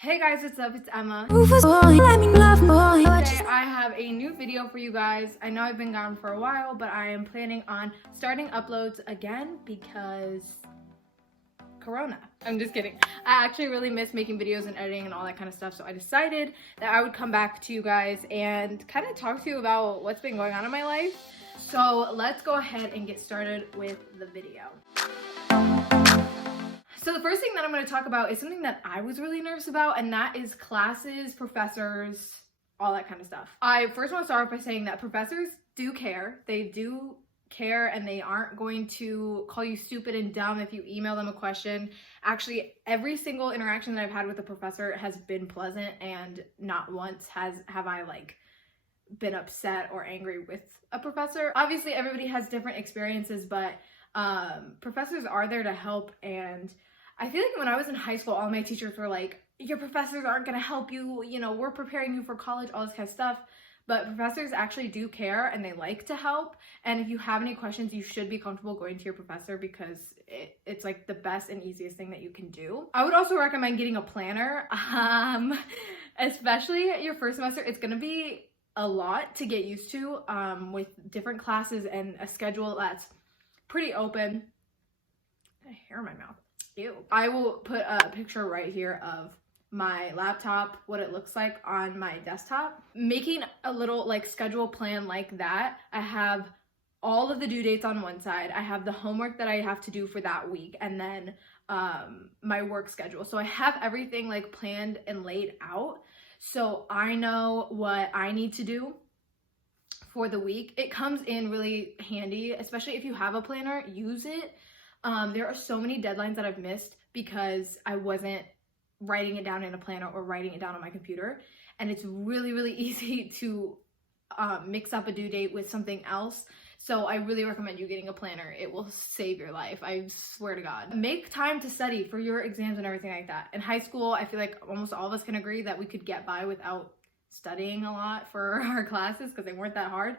Hey guys, what's up? It's Emma. Today I have a new video for you guys. I know I've been gone for a while, but I am planning on starting uploads again because Corona. I'm just kidding. I actually really miss making videos and editing and all that kind of stuff, so I decided that I would come back to you guys and kind of talk to you about what's been going on in my life. So let's go ahead and get started with the video. So the first thing that I'm going to talk about is something that I was really nervous about, and that is classes, professors, all that kind of stuff. I first want to start off by saying that professors do care. They do care, and they aren't going to call you stupid and dumb if you email them a question. Actually, every single interaction that I've had with a professor has been pleasant, and not once have I been upset or angry with a professor. Obviously, everybody has different experiences, but professors are there to help. And I feel like when I was in high school, all my teachers were like, your professors aren't going to help you, we're preparing you for college, all this kind of stuff. But professors actually do care, and they like to help. And if you have any questions, you should be comfortable going to your professor, because it's like the best and easiest thing that you can do. I would also recommend getting a planner, especially your first semester. It's going to be a lot to get used to with different classes and a schedule that's pretty open. I have hair in my mouth. Ew. I will put a picture right here of my laptop, what it looks like on my desktop. Making a little schedule plan like that, I have all of the due dates on one side. I have the homework that I have to do for that week, and then my work schedule. So I have everything planned and laid out, so I know what I need to do for the week. It comes in really handy, especially if you have a planner. Use it. There are so many deadlines that I've missed because I wasn't writing it down in a planner or writing it down on my computer. And it's really, really easy to mix up a due date with something else. So I really recommend you getting a planner. It will save your life. I swear to God. Make time to study for your exams and everything like that. In high school, I feel like almost all of us can agree that we could get by without studying a lot for our classes because they weren't that hard.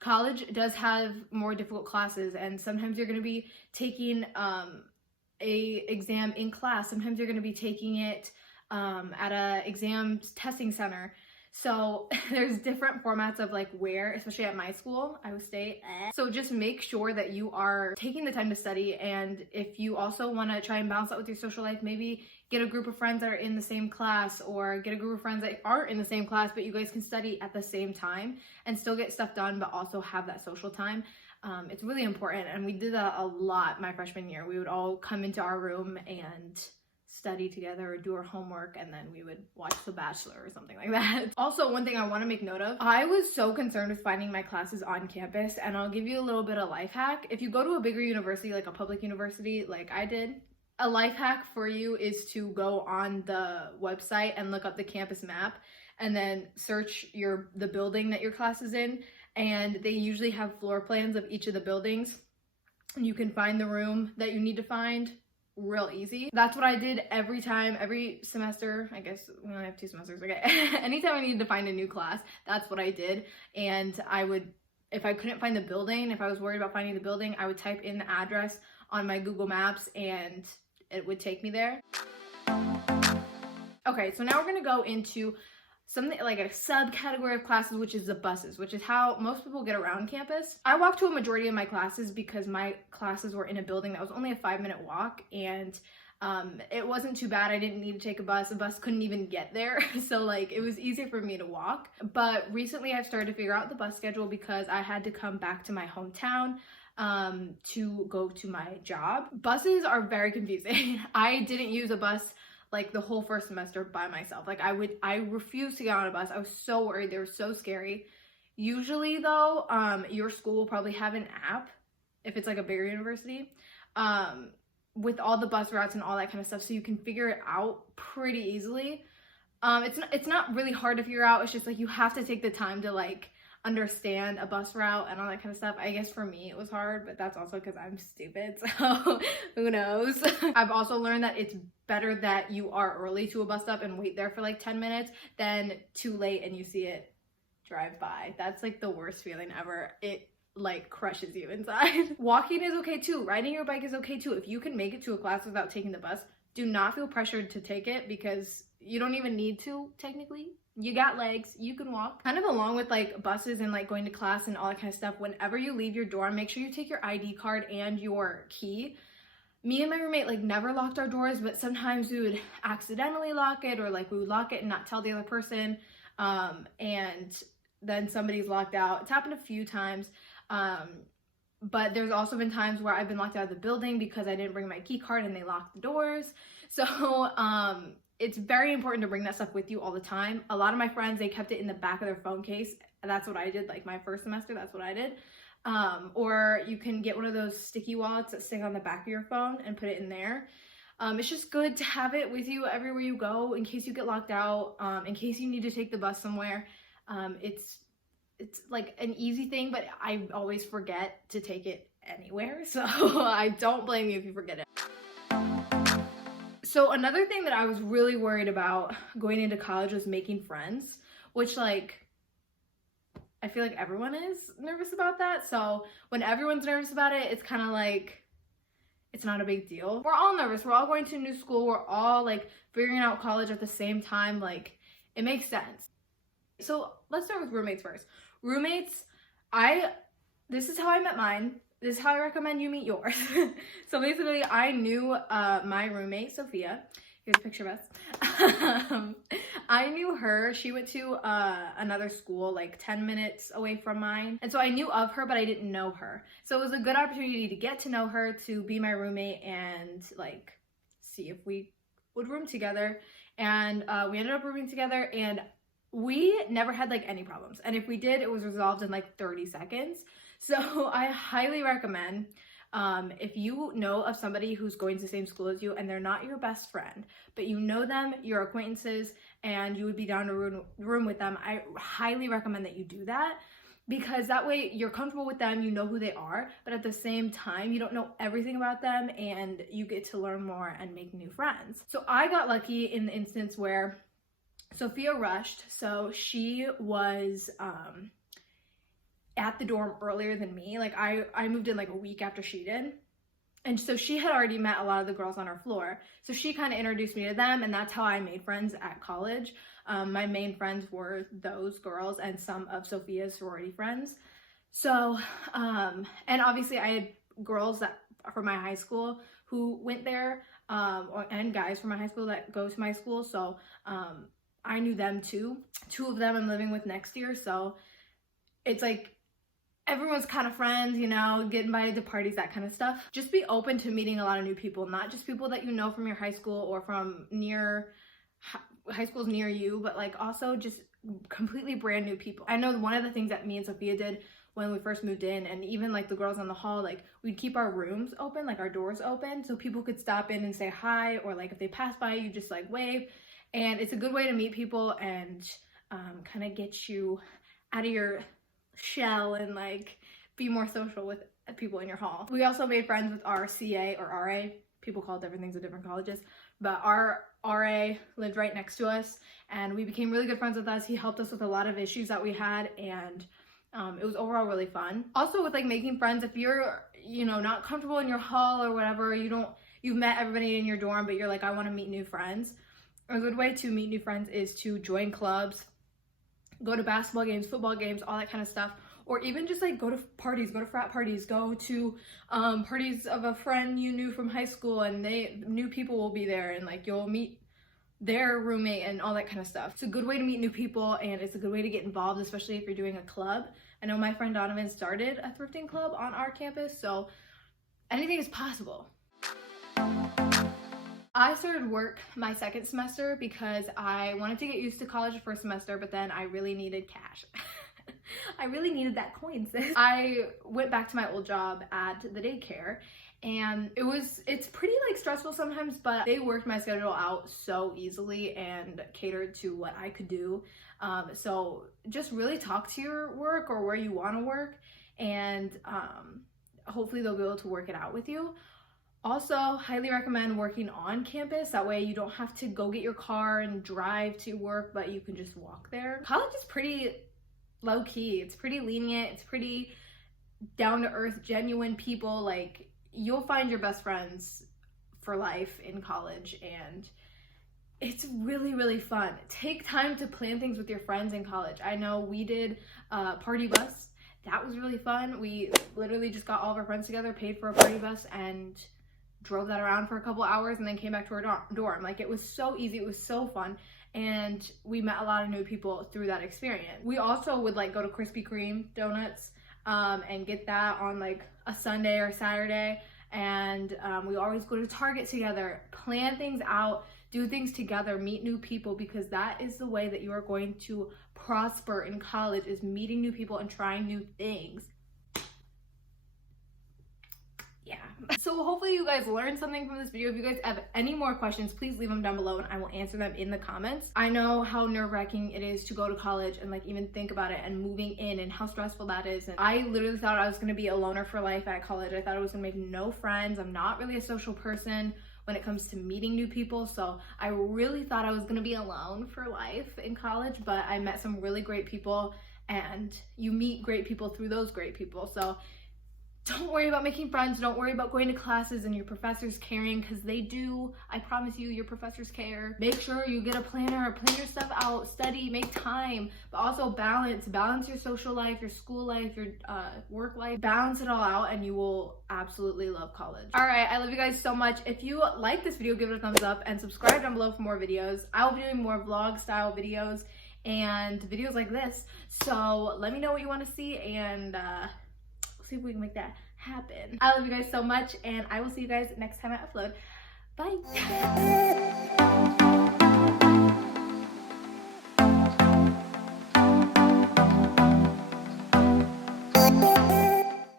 College does have more difficult classes, and sometimes you're going to be taking a exam in class. Sometimes you're going to be taking it at a exam testing center. So there's different formats of where, especially at my school, Iowa State. So just make sure that you are taking the time to study. And if you also want to try and balance that with your social life, maybe get a group of friends that are in the same class, or get a group of friends that aren't in the same class, but you guys can study at the same time and still get stuff done, but also have that social time. It's really important. And we did that a lot my freshman year. We would all come into our room and study together or do our homework, and then we would watch The Bachelor or something like that. Also, one thing I want to make note of, I was so concerned with finding my classes on campus, and I'll give you a little bit of life hack. If you go to a bigger university, like a public university like I did, a life hack for you is to go on the website and look up the campus map, and then search the building that your class is in, and they usually have floor plans of each of the buildings, and you can find the room that you need to find real easy. That's what I did every semester. I guess we only have 2 semesters, okay. Anytime I needed to find a new class, that's what I did. And I would, if I couldn't find the building, if I was worried about finding the building, I would type in the address on my Google Maps and it would take me there. Okay, so now we're gonna go into something like a subcategory of classes, which is the buses, which is how most people get around campus. I walked to a majority of my classes because my classes were in a building that was only a 5-minute walk, and it wasn't too bad. I didn't need to take a bus. A bus couldn't even get there. So it was easy for me to walk. But recently I've started to figure out the bus schedule because I had to come back to my hometown to go to my job. Buses are very confusing. I didn't use a bus the whole first semester by myself. I refused to get on a bus. I was so worried. They were so scary. Usually though, your school will probably have an app if it's a bigger university, with all the bus routes and all that kind of stuff, so you can figure it out pretty easily. It's not really hard to figure out. It's just you have to take the time to understand a bus route and all that kind of stuff. I guess for me it was hard, but that's also because I'm stupid, so who knows. I've also learned that it's better that you are early to a bus stop and wait there for 10 minutes than too late and you see it drive by. That's the worst feeling ever. It crushes you inside. Walking is okay too. Riding your bike is okay too. If you can make it to a class without taking the bus, do not feel pressured to take it, because you don't even need to, technically. You got legs, you can walk. Kind of along with like buses and like going to class and all that kind of stuff, whenever you leave your dorm, make sure you take your ID card and your key. Me and my roommate like never locked our doors, but sometimes we would accidentally lock it, or like we would lock it and not tell the other person, and then somebody's locked out. It's happened a few times, but there's also been times where I've been locked out of the building because I didn't bring my key card and they locked the doors. So it's very important to bring that stuff with you all the time. A lot of my friends, they kept it in the back of their phone case. That's what I did, like my first semester, that's what I did. Or you can get one of those sticky wallets that stick on the back of your phone and put it in there. It's just good to have it with you everywhere you go in case you get locked out, in case you need to take the bus somewhere. It's like an easy thing, but I always forget to take it anywhere. So I don't blame you if you forget it. So another thing that I was really worried about going into college was making friends, which like, I feel like everyone is nervous about that. So when everyone's nervous about it, it's kind of like, it's not a big deal. We're all nervous. We're all going to a new school. We're all like figuring out college at the same time. Like, it makes sense. So let's start with roommates first. Roommates, this is how I met mine. This is how I recommend you meet yours. So basically, I knew my roommate, Sophia. Here's a picture of us. I knew her. She went to another school like 10 minutes away from mine. And so I knew of her, but I didn't know her. So it was a good opportunity to get to know her, to be my roommate, and like see if we would room together. And we ended up rooming together, and we never had like any problems. And if we did, it was resolved in like 30 seconds. So I highly recommend, if you know of somebody who's going to the same school as you and they're not your best friend, but you know them, you're acquaintances, and you would be down to room with them, I highly recommend that you do that, because that way you're comfortable with them, you know who they are, but at the same time, you don't know everything about them, and you get to learn more and make new friends. So I got lucky in the instance where Sophia rushed, so she was at the dorm earlier than me. Like I moved in like a week after she did. And so she had already met a lot of the girls on our floor. So she kind of introduced me to them, and that's how I made friends at college. My main friends were those girls and some of Sophia's sorority friends. So, and obviously I had girls that from my high school who went there, and guys from my high school that go to my school. So I knew them too. 2 of them I'm living with next year. So it's like, everyone's kind of friends, you know, get invited to parties, that kind of stuff. Just be open to meeting a lot of new people, not just people that you know from your high school or from high schools near you, but like also just completely brand new people. I know one of the things that me and Sophia did when we first moved in, and even like the girls on the hall, like we'd keep our rooms open, like our doors open, so people could stop in and say hi, or like if they pass by you just like wave. And it's a good way to meet people and kind of get you out of your shell and like be more social with people in your hall. We also made friends with our CA or RA. People call different things at different colleges, but our RA lived right next to us, and we became really good friends with us. He helped us with a lot of issues that we had, and it was overall really fun. Also with like making friends, if you're, you know, not comfortable in your hall or whatever, you've met everybody in your dorm, but you're like, I want to meet new friends. A good way to meet new friends is to join clubs, go to basketball games, football games, all that kind of stuff, or even just like go to parties, go to frat parties, go to parties of a friend you knew from high school, and new people will be there, and like you'll meet their roommate and all that kind of stuff. It's a good way to meet new people, and it's a good way to get involved, especially if you're doing a club. I know my friend Donovan started a thrifting club on our campus, so anything is possible. I started work my second semester because I wanted to get used to college the first semester, but then I really needed cash. I really needed that coin, sis. I went back to my old job at the daycare, and it's pretty like stressful sometimes, but they worked my schedule out so easily and catered to what I could do. So just really talk to your work or where you want to work, and hopefully they'll be able to work it out with you. Also, highly recommend working on campus. That way you don't have to go get your car and drive to work, but you can just walk there. College is pretty low-key. It's pretty lenient. It's pretty down-to-earth, genuine people. Like, you'll find your best friends for life in college, and it's really, really fun. Take time to plan things with your friends in college. I know we did party bus. That was really fun. We literally just got all of our friends together, paid for a party bus, and drove that around for a couple hours and then came back to our dorm. Like, it was so easy. It was so fun. And we met a lot of new people through that experience. We also would like go to Krispy Kreme donuts and get that on like a Sunday or Saturday. And we always go to Target together, plan things out, do things together, meet new people, because that is the way that you are going to prosper in college, is meeting new people and trying new things. Yeah. So hopefully you guys learned something from this video. If you guys have any more questions, please leave them down below and I will answer them in the comments. I know how nerve-wracking it is to go to college and like even think about it and moving in and how stressful that is. And I literally thought I was going to be a loner for life at college. I thought I was going to make no friends. I'm not really a social person when it comes to meeting new people. So I really thought I was going to be alone for life in college, but I met some really great people, and you meet great people through those great people. So don't worry about making friends. Don't worry about going to classes and your professors caring, because they do. I promise you, your professors care. Make sure you get a planner, plan your stuff out, study, make time, but also balance your social life, your school life, your work life. Balance it all out and you will absolutely love college. All right, I love you guys so much. If you like this video, give it a thumbs up and subscribe down below for more videos. I will be doing more vlog style videos and videos like this. So let me know what you want to see, and see if we can make that happen. I love you guys so much, and I will see you guys next time I upload. Bye.